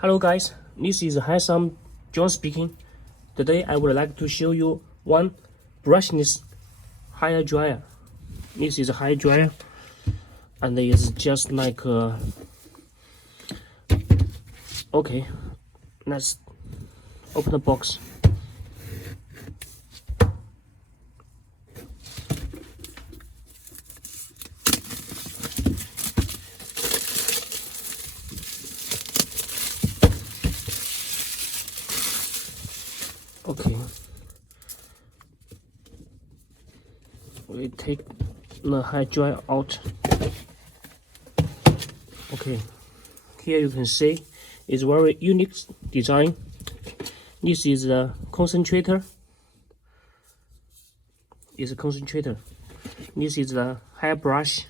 Hello guys, this is HairSome John speaking. Today I would like to show you one brushless hair dryer. This is a hair dryer and it's just like okay, let's open the box. Okay, we take the hair dryer out. Okay, here you can see it's very unique design. This is a concentrator. It's a concentrator. This is the hair brush.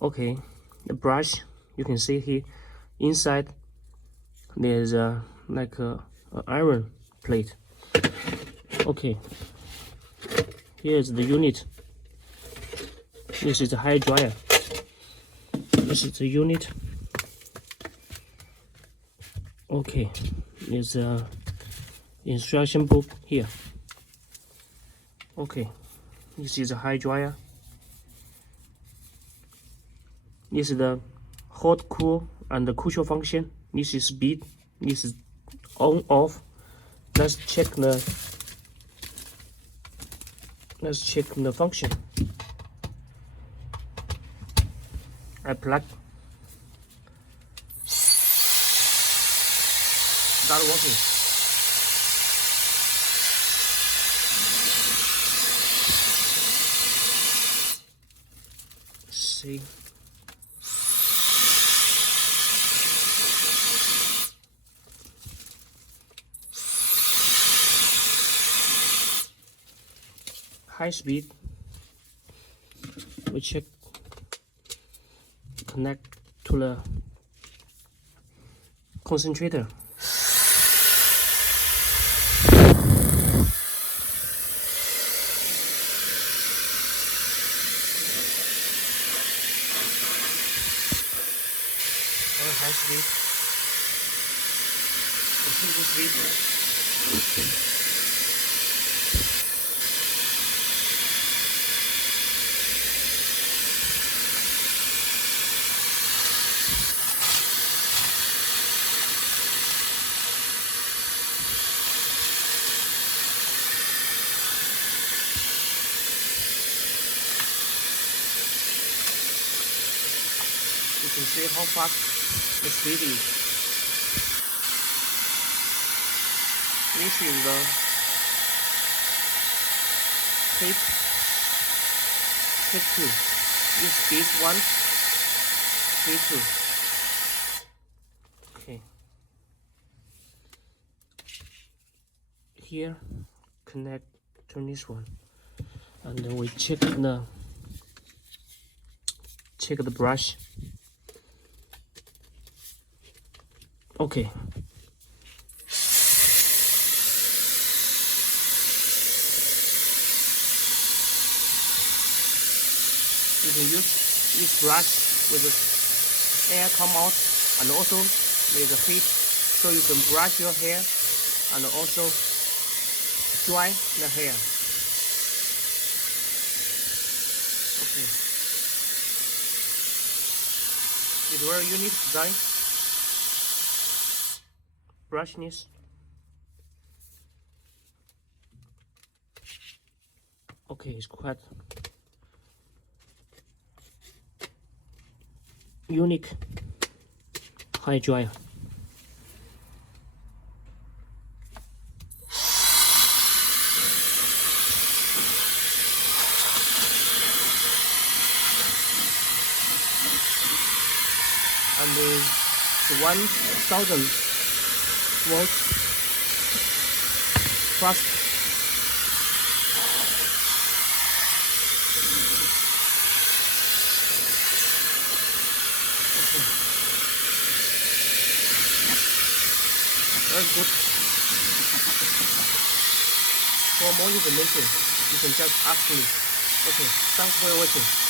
Okay, the brush you can see here inside there's a like a iron plate. Okay, here is the unit. This is the hair dryer. This is the unit. Okay, there's a instruction book here. Okay, this is a hair dryer. This is the hot, cool, and the crucial function. This is speed. This is on off. Let's check the function. I plug. Start working. See. High speed. We check. Connect to the concentrator. High speed. Single speed. You can see how fast the speed is. This is the tip 2. This speed 1, speed 2. Okay. Here, connect to this one, and then we check the brush. Okay. You can use this brush with the air come out, and also there is a heat, so you can brush your hair and also dry the hair. Okay. It's very unique design. Brushless. Okay, it's quite unique hair dryer. And it's 1000 volts fast. Very good. For more information, you can just ask me. Okay, thanks for watching.